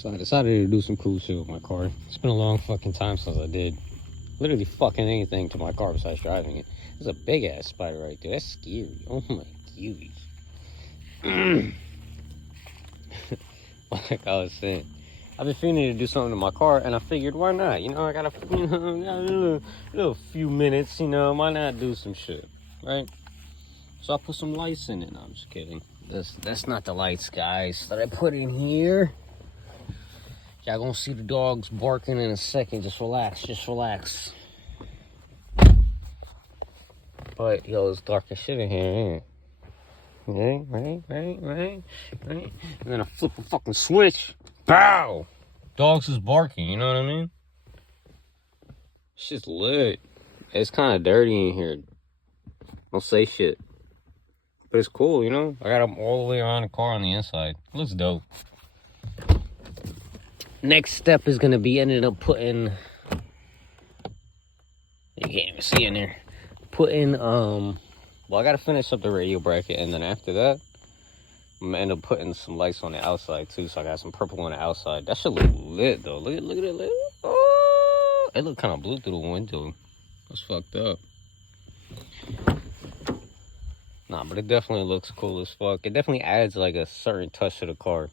So I decided to do some cool shit with my car. It's been a long fucking time since I did literally fucking anything to my car besides driving it. There's a big ass spider right there. That's scary. Oh my goodness. Like I was saying, I've been feeling to do something to my car, and I figured, why not? You know, I got a little few minutes. You know, why not do some shit, right? So I put some lights in it. No, I'm just kidding. That's not the lights, guys, that I put in here. Y'all gonna see the dogs barking in a second. Just relax, just relax. But yo, it's dark as shit in here, ain't it? Right. And then I flip a fucking switch. Bow! Dogs is barking, you know what I mean? Shit's lit. It's kind of dirty in here. Don't say shit. But it's cool, you know? I got them all the way around the car on the inside. It looks dope. Next step is gonna be ended up putting... You can't even see in there. Putting, well, I gotta finish up the radio bracket, and then after that, I'm gonna end up putting some lights on the outside too. So I got some purple on the outside. That should look lit though. Look at it lit. Oh, it look kind of blue through the window. That's fucked up. Nah, but it definitely looks cool as fuck. It definitely adds like a certain touch to the car.